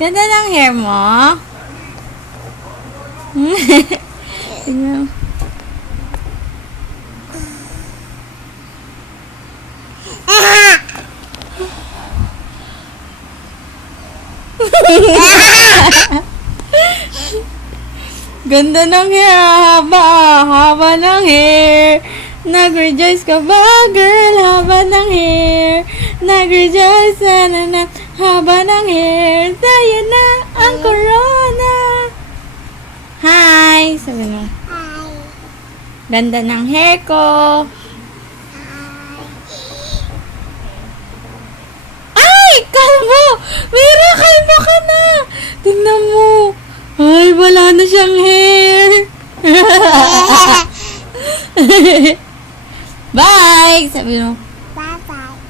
Ganda ng hair mo. Tingnan. Ganda ng hair, haba ng hair. Nag-rejoice ka ba, girl? Haba ng hair. Nag-rejoice na haba ng hair. Sa'yo na ang corona. Hi! Sabi mo. Hi. Ganda ng hair ko. Ay! Kalbo! Mira, kalbo ka na! Tingnan mo. Ay, wala na siyang hair. Bye! Sabi mo. Bye-bye.